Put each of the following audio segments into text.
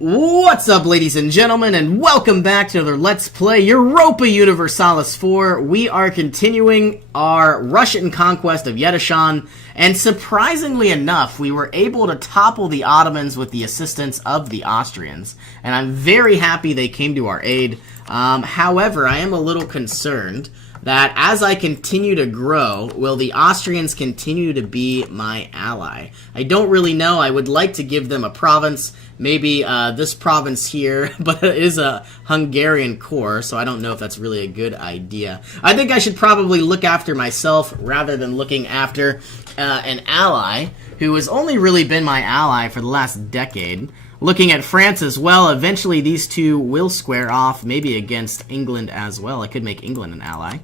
What's up, ladies and gentlemen, and welcome back to another Let's Play Europa Universalis 4. We are continuing our Russian conquest of Yedishan, and surprisingly enough, we were able to topple the Ottomans with the assistance of the Austrians, and I'm very happy they came to our aid. However, I am a little concerned that as I continue to grow, will the Austrians continue to be my ally? I don't really know. I would like to give them a province, maybe this province here, but it is a Hungarian core, so I don't know if that's really a good idea. I think I should probably look after myself rather than looking after an ally who has only really been my ally for the last decade. Looking at France as well, eventually these two will square off, maybe against England as well. I could make England an ally.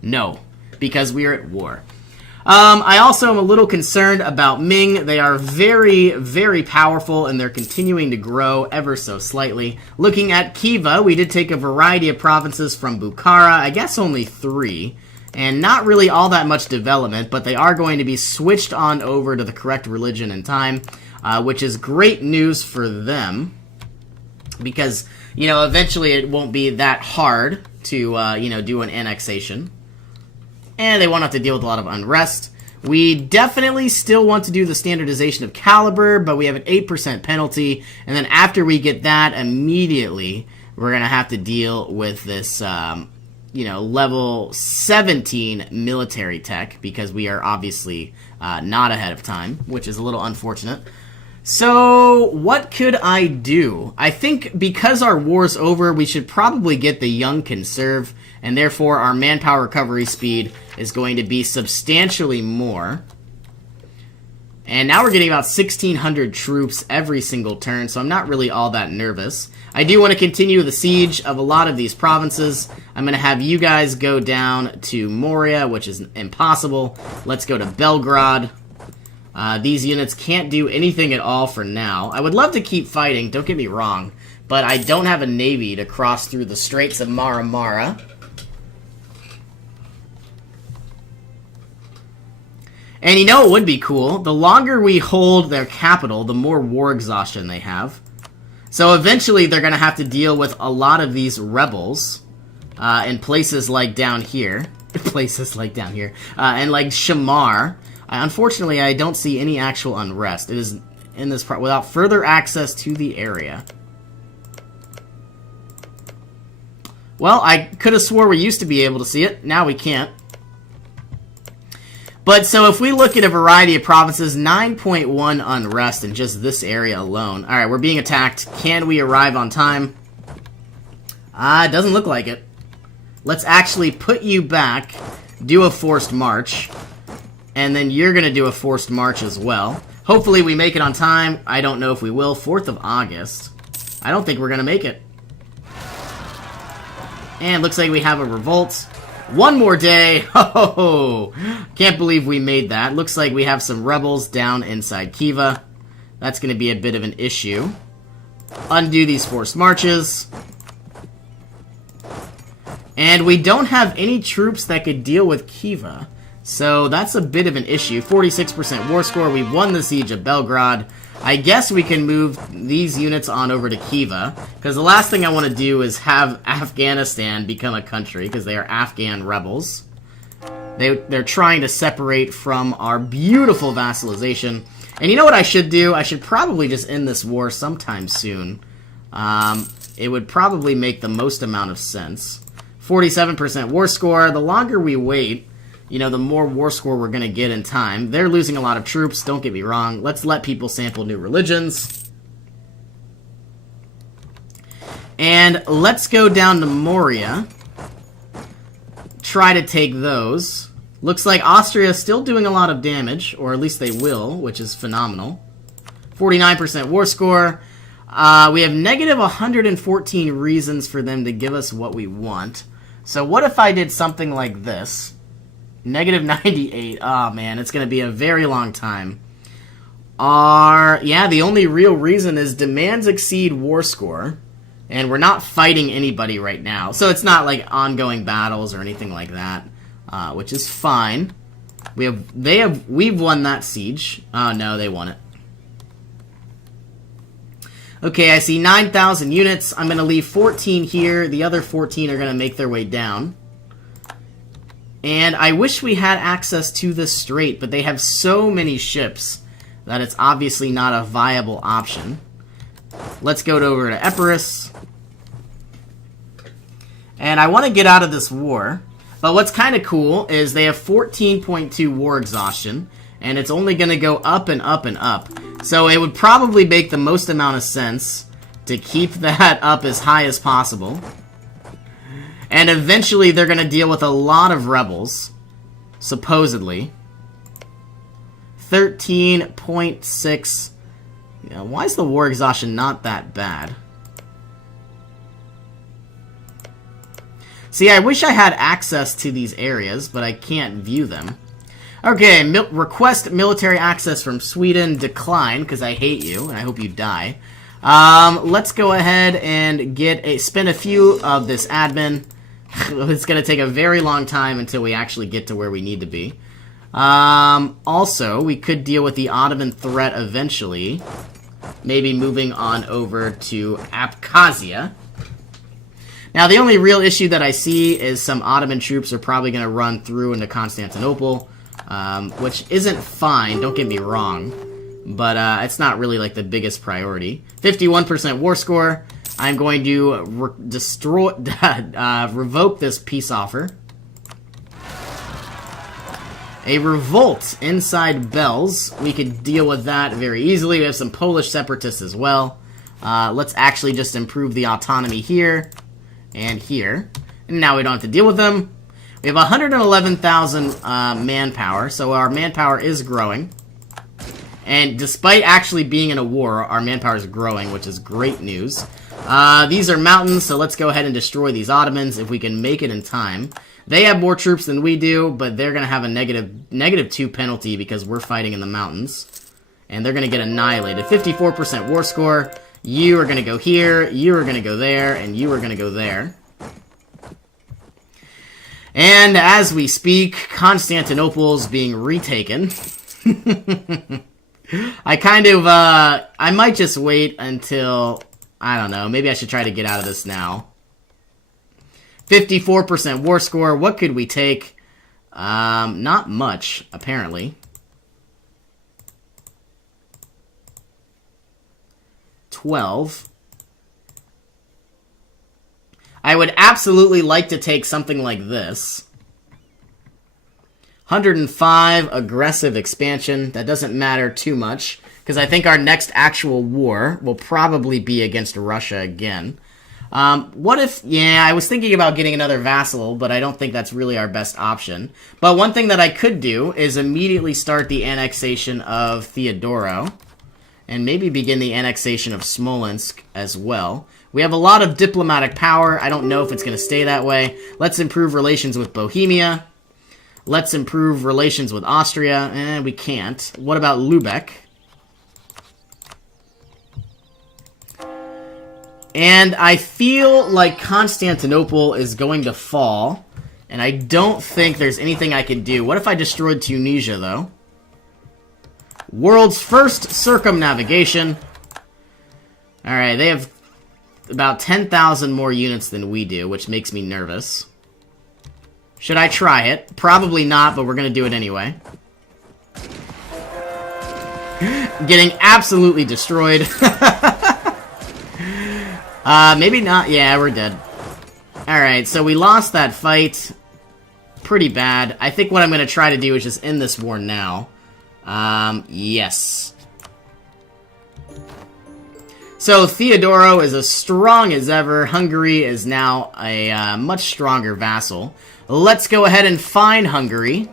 No, because we are at war. I also am a little concerned about Ming. They are very, very powerful, and they're continuing to grow ever so slightly. Looking at Khiva, we did take a variety of provinces from Bukhara, I guess only 3. And not really all that much development, but they are going to be switched on over to the correct religion in time. Which is great news for them, because, you know, eventually it won't be that hard to, you know, do an annexation. And they won't have to deal with a lot of unrest. We definitely still want to do the standardization of caliber, but we have an 8% penalty, and then after we get that, immediately, we're going to have to deal with this, you know, level 17 military tech, because we are obviously not ahead of time, which is a little unfortunate. So, what could I do? I think because our war's over, we should probably get the Young Conserve, and therefore our manpower recovery speed is going to be substantially more. And now we're getting about 1,600 troops every single turn, so I'm not really all that nervous. I do want to continue the siege of a lot of these provinces. I'm going to have you guys go down to Moria, which is impossible. Let's go to Belgrade. These units can't do anything at all for now. I would love to keep fighting, don't get me wrong, but I don't have a navy to cross through the Straits of Mara Mara. And you know it would be cool? The longer we hold their capital, the more war exhaustion they have. So eventually they're going to have to deal with a lot of these rebels in places like down here. And like Shamar. Unfortunately, I don't see any actual unrest. It is in this part without further access to the area. Well, I could have swore we used to be able to see it. Now we can't. But so if we look at a variety of provinces, 9.1 unrest in just this area alone. Alright, we're being attacked. Can we arrive on time? It doesn't look like it. Let's actually put you back, do a forced march. And then you're going to do a forced march as well. Hopefully we make it on time. I don't know if we will. 4th of August. I don't think we're going to make it. And looks like we have a revolt. One more day. Oh, can't believe we made that. Looks like we have some rebels down inside Khiva. That's going to be a bit of an issue. Undo these forced marches. And we don't have any troops that could deal with Khiva. So that's a bit of an issue. 46% war score. We've won the siege of Belgrade. I guess we can move these units on over to Khiva, because the last thing I want to do is have Afghanistan become a country, because they are Afghan rebels. They're trying to separate from our beautiful vassalization. And you know what I should do? I should probably just end this war sometime soon. It would probably make the most amount of sense. 47% war score. The longer we wait, you know, the more war score we're going to get in time. They're losing a lot of troops, don't get me wrong. Let's let people sample new religions. And let's go down to Moria. Try to take those. Looks like Austria is still doing a lot of damage, or at least they will, which is phenomenal. 49% war score. We have negative 114 reasons for them to give us what we want. So what if I did something like this? Negative 98. Oh, man, it's going to be a very long time. Yeah, the only real reason is demands exceed war score. And we're not fighting anybody right now. So it's not like ongoing battles or anything like that. Which is fine. We've won that siege. Oh, no, they won it. Okay, I see 9,000 units. I'm going to leave 14 here. The other 14 are going to make their way down. And I wish we had access to the strait, but they have so many ships that it's obviously not a viable option. Let's go over to Epirus. And I want to get out of this war. But what's kind of cool is they have 14.2 war exhaustion. And it's only going to go up and up and up. So it would probably make the most amount of sense to keep that up as high as possible. And eventually they're going to deal with a lot of rebels. Supposedly. 13.6. Yeah, why is the war exhaustion not that bad? See, I wish I had access to these areas, but I can't view them. Okay, request military access from Sweden. Decline, because I hate you, and I hope you die. Let's go ahead and spend a few of this admin. It's going to take a very long time until we actually get to where we need to be. Also, we could deal with the Ottoman threat eventually. Maybe moving on over to Abkhazia. Now, the only real issue that I see is some Ottoman troops are probably going to run through into Constantinople. Which isn't fine, don't get me wrong, but it's not really like the biggest priority. 51% war score. I'm going to revoke this peace offer. A revolt inside Bells. We could deal with that very easily. We have some Polish separatists as well. Let's actually just improve the autonomy here and here. And now we don't have to deal with them. We have 111,000 manpower, so our manpower is growing. And despite actually being in a war, our manpower is growing, which is great news. These are mountains, so let's go ahead and destroy these Ottomans if we can make it in time. They have more troops than we do, but they're going to have a negative 2 penalty because we're fighting in the mountains. And they're going to get annihilated. 54% war score. You are going to go here, you are going to go there, and you are going to go there. And as we speak, Constantinople's being retaken. I might just wait until, I don't know, maybe I should try to get out of this now. 54% war score, what could we take? Not much, apparently. 12. I would absolutely like to take something like this. 105, aggressive expansion. That doesn't matter too much, because I think our next actual war will probably be against Russia again. What if... Yeah, I was thinking about getting another vassal, but I don't think that's really our best option. But one thing that I could do is immediately start the annexation of Theodoro, and maybe begin the annexation of Smolensk as well. We have a lot of diplomatic power. I don't know if it's going to stay that way. Let's improve relations with Bohemia. Let's improve relations with Austria. We can't. What about Lubeck? And I feel like Constantinople is going to fall. And I don't think there's anything I can do. What if I destroyed Tunisia, though? World's first circumnavigation. Alright, they have about 10,000 more units than we do, which makes me nervous. Should I try it? Probably not, but we're going to do it anyway. Getting absolutely destroyed. Maybe not. Yeah, we're dead. Alright, so we lost that fight. Pretty bad. I think what I'm going to try to do is just end this war now. Yes. So, Theodoro is as strong as ever. Hungary is now a much stronger vassal. Let's go ahead and find Hungary.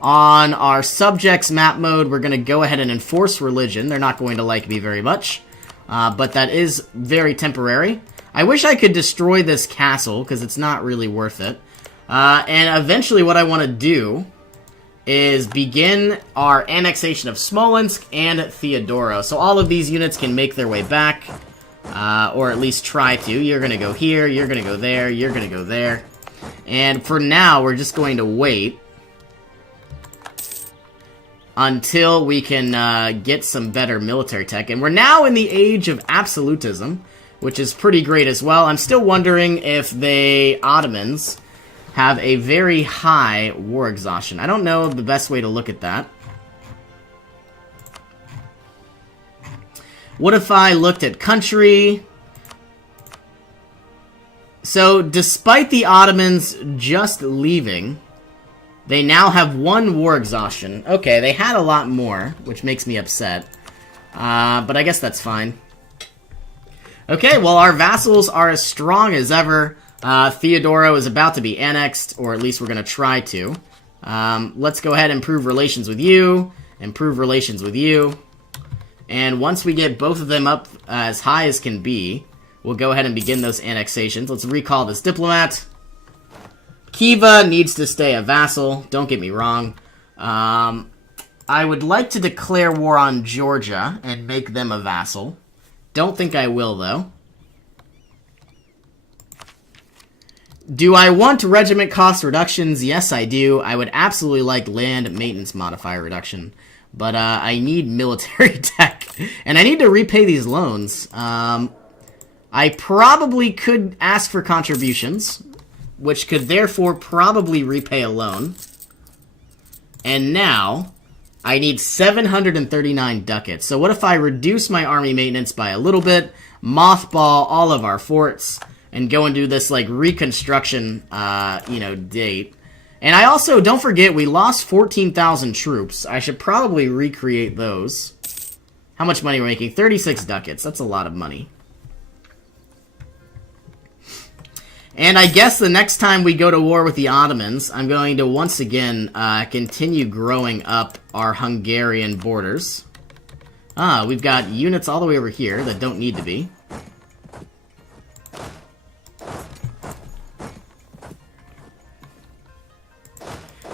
On our subjects map mode, we're going to go ahead and enforce religion. They're not going to like me very much. But that is very temporary. I wish I could destroy this castle, because it's not really worth it. And eventually what I want to do is begin our annexation of Smolensk and Theodoro. So all of these units can make their way back, or at least try to. You're going to go here, you're going to go there, you're going to go there. And for now, we're just going to wait. until we can get some better military tech. And we're now in the age of absolutism, which is pretty great as well. I'm still wondering if the Ottomans have a very high war exhaustion. I don't know the best way to look at that. What if I looked at country? So, despite the Ottomans just leaving, they now have 1 war exhaustion. Okay, they had a lot more, which makes me upset. But I guess that's fine. Okay, well, our vassals are as strong as ever. Theodoro is about to be annexed, or at least we're going to try to. Let's go ahead and improve relations with you. Improve relations with you. And once we get both of them up as high as can be, we'll go ahead and begin those annexations. Let's recall this diplomat. Khiva needs to stay a vassal. Don't get me wrong. I would like to declare war on Georgia and make them a vassal. Don't think I will, though. Do I want regiment cost reductions? Yes, I do. I would absolutely like land maintenance modifier reduction. But I need military tech. And I need to repay these loans. I probably could ask for contributions, which could therefore probably repay a loan. And now, I need 739 ducats. So what if I reduce my army maintenance by a little bit, mothball all of our forts, and go and do this, like, reconstruction, date. And I also, don't forget, we lost 14,000 troops. I should probably recreate those. How much money are we making? 36 ducats. That's a lot of money. And I guess the next time we go to war with the Ottomans, I'm going to once again continue growing up our Hungarian borders. We've got units all the way over here that don't need to be.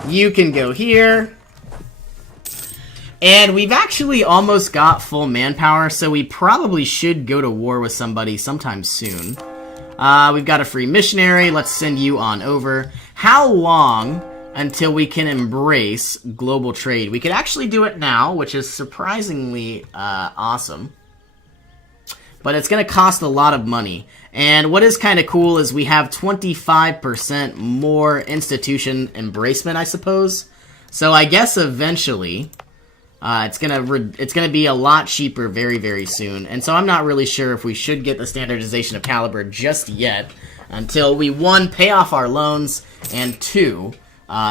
You can go here. And we've actually almost got full manpower, so we probably should go to war with somebody sometime soon. We've got a free missionary. Let's send you on over. How long until we can embrace global trade? We could actually do it now, which is surprisingly awesome. But it's going to cost a lot of money. And what is kind of cool is we have 25% more institution embracement, I suppose. So I guess eventually it's gonna be a lot cheaper very, very soon. And so I'm not really sure if we should get the standardization of caliber just yet until we, 1, pay off our loans, and 2,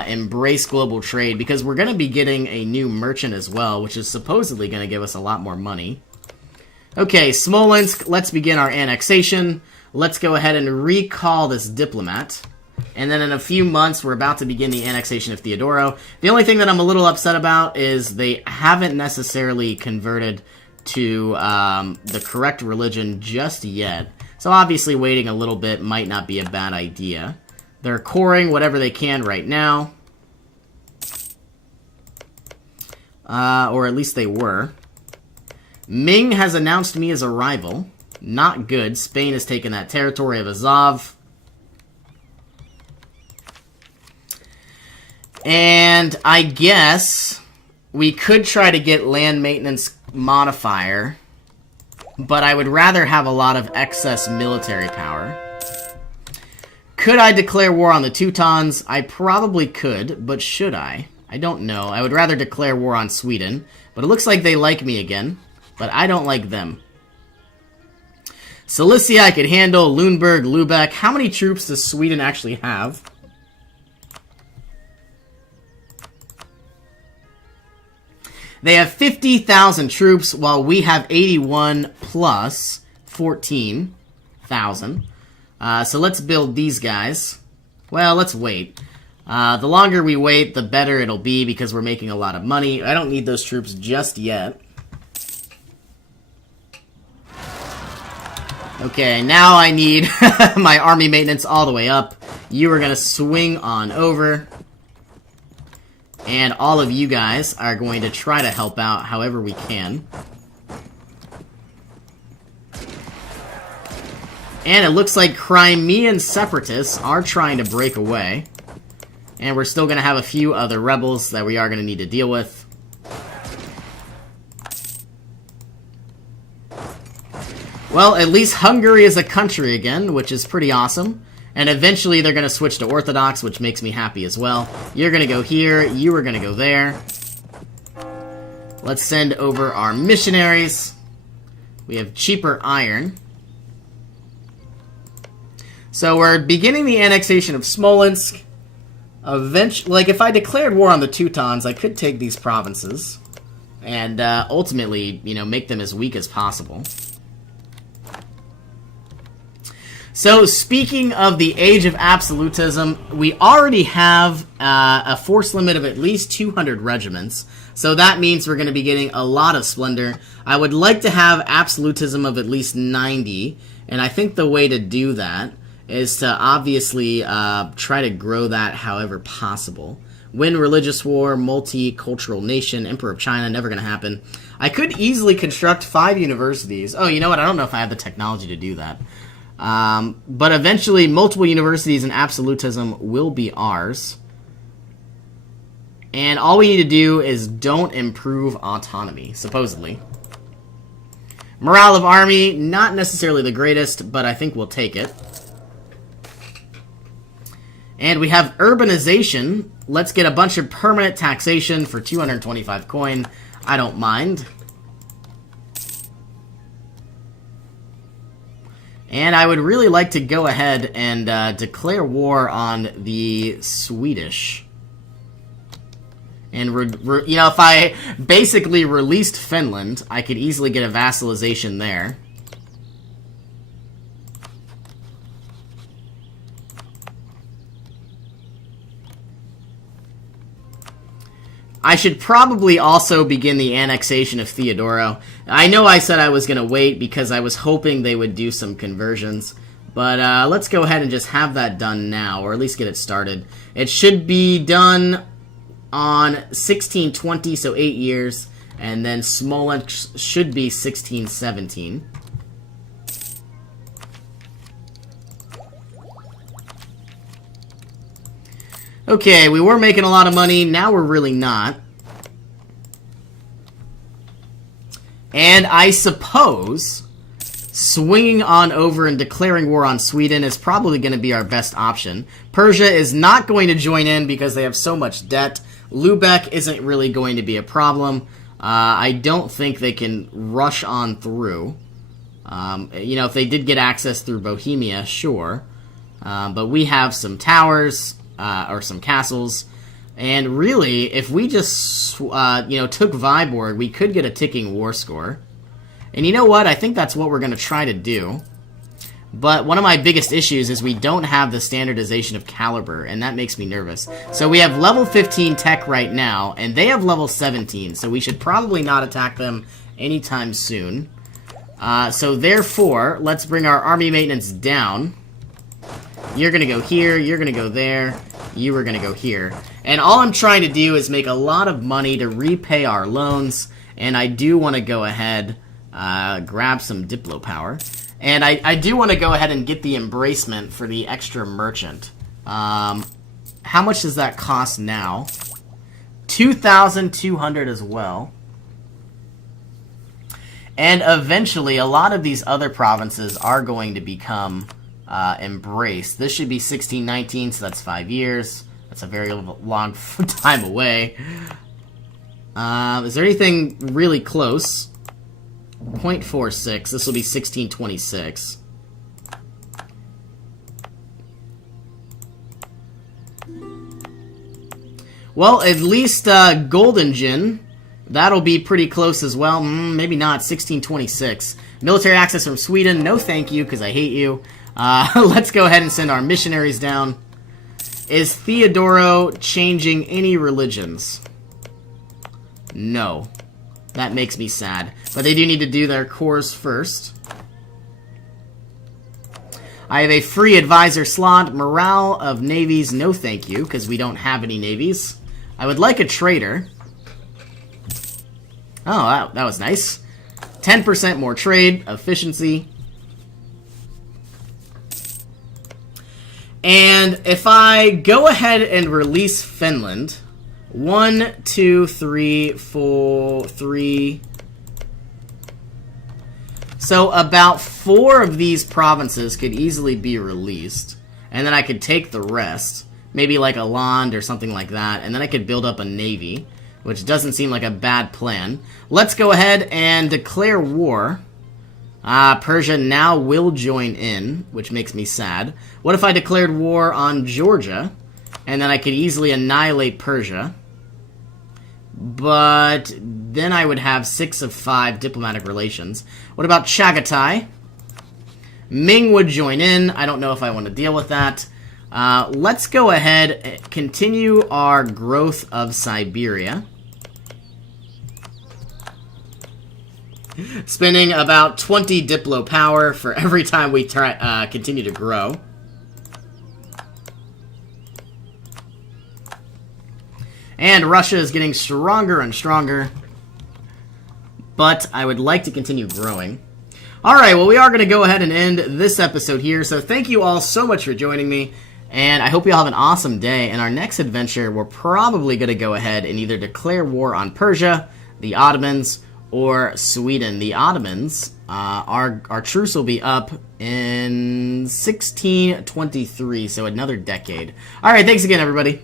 embrace global trade, because we're going to be getting a new merchant as well, which is supposedly going to give us a lot more money. Okay, Smolensk, let's begin our annexation. Let's go ahead and recall this diplomat. And then in a few months, we're about to begin the annexation of Theodoro. The only thing that I'm a little upset about is they haven't necessarily converted to the correct religion just yet. So obviously waiting a little bit might not be a bad idea. They're coring whatever they can right now. Or at least they were. Ming has announced me as a rival. Not good. Spain has taken that territory of Azov. And I guess we could try to get land maintenance modifier, but I would rather have a lot of excess military power. Could I declare war on the Teutons? I probably could, but should I? I don't know. I would rather declare war on Sweden, but it looks like they like me again, but I don't like them. Silesia I could handle, Lüneburg, Lübeck. How many troops does Sweden actually have? They have 50,000 troops, while we have 81 plus 14,000. So let's build these guys. Well, let's wait. The longer we wait, the better it'll be, because we're making a lot of money. I don't need those troops just yet. Okay, now I need my army maintenance all the way up. You are going to swing on over. And all of you guys are going to try to help out however we can. And it looks like Crimean separatists are trying to break away. And we're still going to have a few other rebels that we are going to need to deal with. Well, at least Hungary is a country again, which is pretty awesome. And eventually they're going to switch to Orthodox, which makes me happy as well. You're going to go here. You are going to go there. Let's send over our missionaries. We have cheaper iron. So we're beginning the annexation of Smolensk. Eventually, like, if I declared war on the Teutons, I could take these provinces. And ultimately, you know, make them as weak as possible. So, speaking of the age of absolutism, we already have a force limit of at least 200 regiments. So that means we're going to be getting a lot of splendor. I would like to have absolutism of at least 90. And I think the way to do that is to obviously try to grow that however possible. Win religious war, multicultural nation, Emperor of China, never going to happen. I could easily construct 5 universities. Oh, you know what? I don't know if I have the technology to do that. But eventually, multiple universities and absolutism will be ours. And all we need to do is don't improve autonomy, supposedly. Morale of army, not necessarily the greatest, but I think we'll take it. And we have urbanization. Let's get a bunch of permanent taxation for 225 coin. I don't mind. And I would really like to go ahead and declare war on the Swedish. And, you know, if I basically released Finland, I could easily get a vassalization there. I should probably also begin the annexation of Theodoro. I know I said I was going to wait because I was hoping they would do some conversions. But let's go ahead and just have that done now, or at least get it started. It should be done on 1620, so 8 years. And then Smolensk should be 1617. Okay, we were making a lot of money, now we're really not. And I suppose swinging on over and declaring war on Sweden is probably going to be our best option. Persia is not going to join in because they have so much debt. Lubeck isn't really going to be a problem. I don't think they can rush on through. You know, if they did get access through Bohemia, sure. But we have some towers. Or some castles, and really, if we just, you know, took Viborg, we could get a ticking war score. And you know what? I think that's what we're going to try to do. But one of my biggest issues is we don't have the standardization of caliber, and that makes me nervous. So we have level 15 tech right now, and they have level 17, so we should probably not attack them anytime soon. So therefore, let's bring our army maintenance down. You're going to go here, you're going to go there, you are going to go here. And all I'm trying to do is make a lot of money to repay our loans, and I do want to go ahead, grab some Diplo power. And I do want to go ahead and get the embracement for the extra merchant. How much does that cost now? 2,200 as well. And eventually, a lot of these other provinces are going to become embraced. This should be 1619, so that's 5 years. That's a very long time away. Is there anything really close? 0.46. This will be 1626. Well, at least Goldingen, that'll be pretty close as well. Maybe not. 1626. Military access from Sweden. No thank you, because I hate you. Let's go ahead and send our missionaries down. Is Theodoro changing any religions? No. That makes me sad. But they do need to do their cores first. I have a free advisor slot. Morale of navies, no thank you, because we don't have any navies. I would like a trader. Oh, that was nice. 10% more trade, efficiency. And if I go ahead and release Finland, 1, 2, 3, 4, 3. So about 4 of these provinces could easily be released. And then I could take the rest. Maybe like a land or something like that. And then I could build up a navy, which doesn't seem like a bad plan. Let's go ahead and declare war. Persia now will join in, which makes me sad. What if I declared war on Georgia? And then I could easily annihilate Persia. But then I would have 6 of 5 diplomatic relations. What about Chagatai? Ming would join in. I don't know if I want to deal with that. Let's go ahead and continue our growth of Siberia. Spending about 20 Diplo power for every time we try continue to grow. And Russia is getting stronger and stronger. But I would like to continue growing. Alright, well, we are going to go ahead and end this episode here. So thank you all so much for joining me. And I hope you all have an awesome day. In our next adventure, we're probably going to go ahead and either declare war on Persia, the Ottomans, or Sweden. The Ottomans, our truce will be up in 1623, so another decade. Alright, thanks again, everybody.